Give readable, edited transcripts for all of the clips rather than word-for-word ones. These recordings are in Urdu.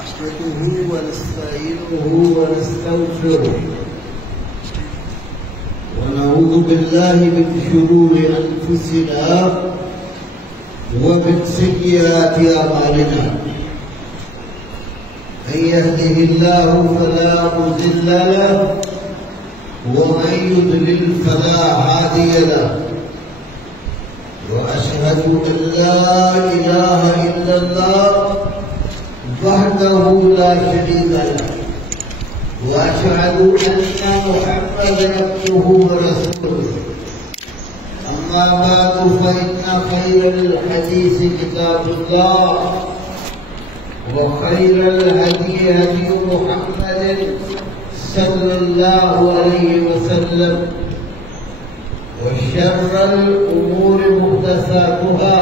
نحمده ونستعينه ونستغفره ونعوذ بالله من شرور أنفسنا ومن سيئات أعمالنا من يهده الله فلا مضل له ومن يضلل فلا هادي له وأشهد أن لا إله إلا الله وحده لا شريك له وأشهد أن محمدا عبده ورسوله أما بعد فإن خير الحديث كتاب الله وخير الهدي هدي محمد صلى الله عليه وسلم وشر الأمور محدثاتها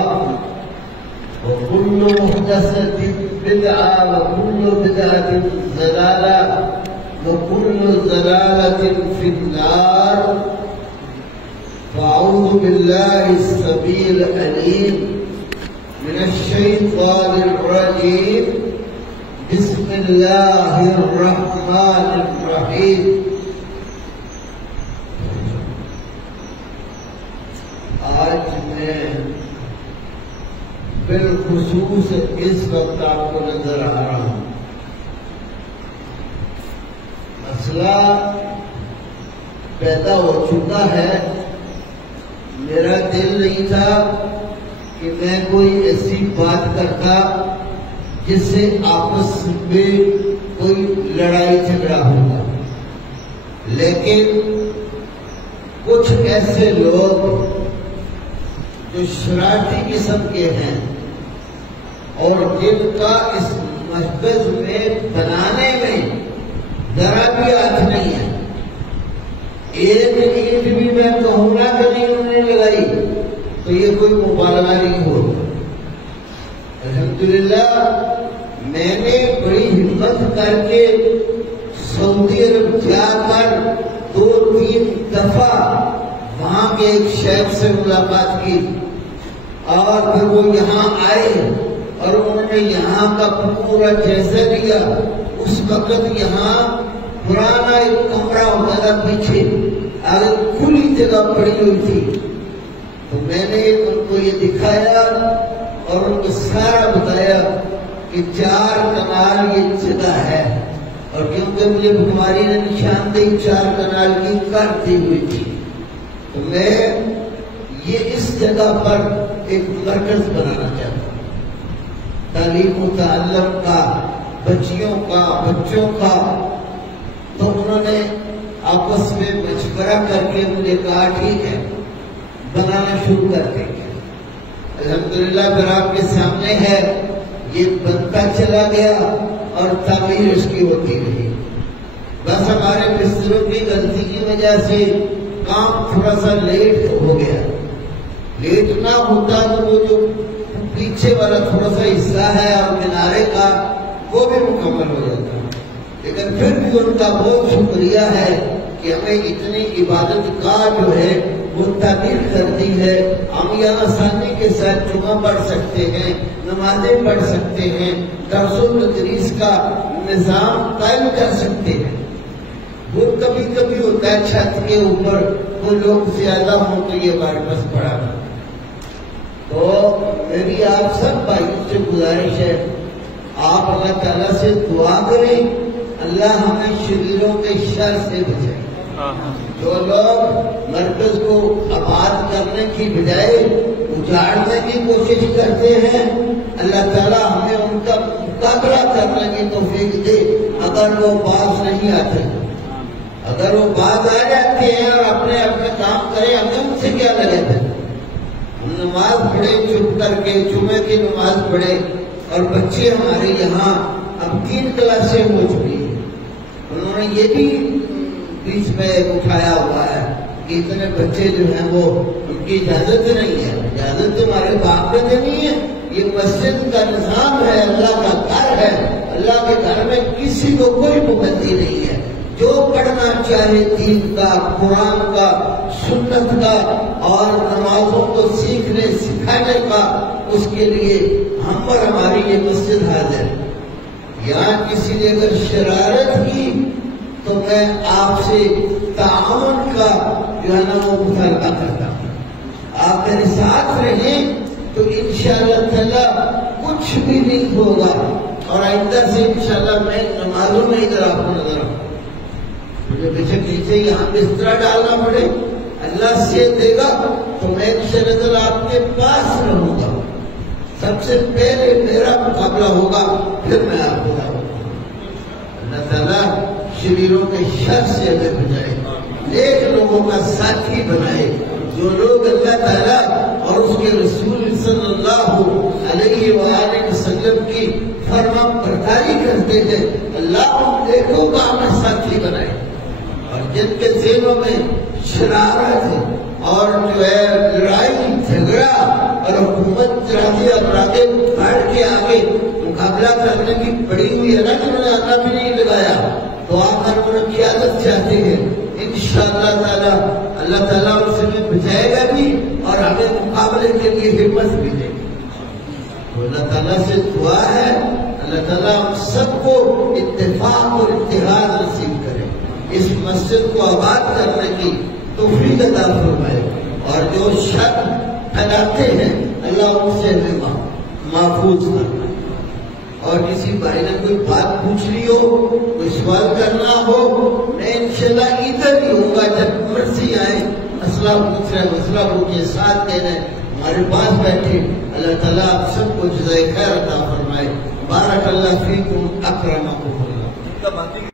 وكل محدثة بدعة وكل بدعة ضلالة وكل ضلالة في النار فأعوذ بالله السميع العليم من الشيطان الرجيم بسم الله الرحمن الرحيم آج میں بالخصوص اس وقت آپ کو نظر آ رہا ہوں. مسئلہ پیدا ہو چکا ہے. میرا دل نہیں تھا کہ میں کوئی ایسی بات کرتا جس سے آپس میں کوئی لڑائی جھگڑا ہوگا، لیکن کچھ ایسے لوگ جو شرارتی قسم کے ہیں اور جن کا اس محفل میں بنانے میں ذرا بھی ہاتھ نہیں ہے. ایک اینٹ بھی میں کہوں گا کہ نہیں انہوں نے لگائی تو یہ کوئی مبالغہ نہیں ہوگا. الحمدللہ میں نے بڑی ہمت کر کے سعودی عرب جا کر 2-3 دفعہ وہاں کے ایک شیخ سے ملاقات کی اور پھر وہ یہاں آئے اور انہوں نے یہاں کا پورا جائزہ لیا. اس وقت یہاں پرانا ایک کمرہ ہوتا تھا، پیچھے آگے کھلی جگہ پڑی ہوئی تھی. تو میں نے ان کو یہ دکھایا اور ان کو سارا بتایا کہ 4 کنال یہ جگہ ہے، اور کیونکہ مجھے بیماری نے نشاندہی 4 کنال کی کر دی ہوئی تھی، تو میں یہ اس جگہ پر ایک مرکز بنانا چاہتا ہوں، تعلیم و تعلم کا، بچیوں کا، بچوں کا. تو انہوں نے آپس میں مشورہ کر کے مجھے کہا ٹھیک ہے بنانا شروع کر دیں گے. الحمدللہ پھر آپ کے سامنے ہے، یہ بنتا چلا گیا اور تعمیر اس کی ہوتی رہی. بس ہمارے مستروں کی غلطی کی وجہ سے کام تھوڑا سا لیٹ ہو گیا. لیٹ نہ ہوتا تو وہ جو پیچھے والا تھوڑا سا حصہ ہے اور مینارے کا وہ بھی مکمل ہو جاتا. لیکن پھر بھی ان کا بہت شکریہ ہے کہ ہمیں اتنی عبادت گاہ جو ہے وہ تعمیر کر دی ہے. ہم یہاں آسانی کے ساتھ جمعہ پڑھ سکتے ہیں، نمازیں پڑھ سکتے ہیں، درس و تدریس کا نظام قائم کر سکتے ہیں. وہ کبھی کبھی ہوتا ہے چھت کے اوپر وہ لوگ زیادہ ہوں تو یہ ہمارے پاس پڑا. تو میری آپ سب بھائیوں سے گزارش ہے، آپ اللہ تعالیٰ سے دعا کریں اللہ ہمیں شریروں کے شر سے بچائے. جو لوگ مرکز کو آباد کرنے کی بجائے اجاڑنے کی کوشش کرتے ہیں، اللہ تعالیٰ ہمیں ان کا مقابلہ کرنے کی توفیق دے. اگر وہ باز نہیں آتے، اگر وہ باز آ جاتے ہیں اور اپنے اپنے کام کریں، ہمیں ان سے کیا لگے تھے. ہم نماز پڑھے چپ کر کے، جمعے کی نماز پڑھے، اور بچے ہمارے یہاں اب 3 کلاسیں ہو چکی ہیں. انہوں نے یہ بھی بیچ میں اٹھایا ہوا ہے کہ اتنے بچے جو ہیں وہ ان کی اجازت نہیں ہے. اجازت تمہارے باپ میں نہیں ہے. یہ مسجد کا نظام ہے، اللہ کا گھر ہے. اللہ کے گھر میں کسی کو کوئی پابندی نہیں ہے. جو پڑھنا چاہے دین کا، قرآن کا، سنت کا اور نمازوں کو سیکھنے سکھانے کا، اس کے لیے ہم پر ہماری یہ مسجد حاضر ہے. یا کسی نے اگر شرارت کی تو میں آپ سے تعاون کا جو ہے نا وہ مطالبہ کرتا ہوں. آپ میرے ساتھ رہیں تو انشاءاللہ تعالی کچھ بھی نہیں ہوگا. اور آئندہ سے انشاءاللہ میں نمازوں میں ادھر آپ کو نظر آؤں. مجھے بے نیچے یہاں بستر ڈالنا پڑے اللہ سے دے گا تو میں انشاءاللہ تعالی آپ کے پاس رہوں گا. سب سے پہلے میرا مقابلہ ہوگا پھر میں آپ کو لاؤں گا. اللہ تعالیٰ شریروں کے شر سے اگر بچائے نیک لوگوں کا ساتھی بنائے. جو لوگ اللہ تعالیٰ اور اس کے رسول صلی اللہ علیہ وآلہ وسلم کی فرما برداری کرتے ہیں اللہ ان نیکوں کا ہمیں ساتھی بنائے. اور جن کے ذہنوں میں شرارت ہے اور جو ہے لڑائی جھگڑا اور حکومت چلاتی اور آگے بڑھ کے آگے مقابلہ کرنے کی پڑی ہوئی ہے نا کہ انہوں نے اللہ بھی نہیں لگایا تو آخر انہوں نے قیادت چاہتے ہیں. انشاءاللہ تعالی اللہ تعالیٰ ان سے بھی بچائے گا بھی اور ہمیں مقابلے کے لیے ہمت بھی دے گا. تو اللہ تعالیٰ سے دعا ہے اللہ تعالیٰ ہم سب کو اتفاق اور اتحاد نصیب کرے. اس مسجد کو آباد کرنے کی توفیق عطا فرمائے اور جو شر پھیلاتے ہیں اللہ ان سے محفوظ کرنا. اور کسی بھائی نے کوئی بات پوچھ لی ہو کوئی سوال کرنا ہو میں انشاءاللہ ادھر ہی ہوں گا جب مرضی آئے. مسئلہ پوچھ رہے مسئلہ کے ساتھ دے رہے ہمارے پاس بیٹھے. اللہ تعالیٰ آپ سب کو جزائے خیر عطا فرمائے. بارک اللہ فیکم اکرمکم اللہ.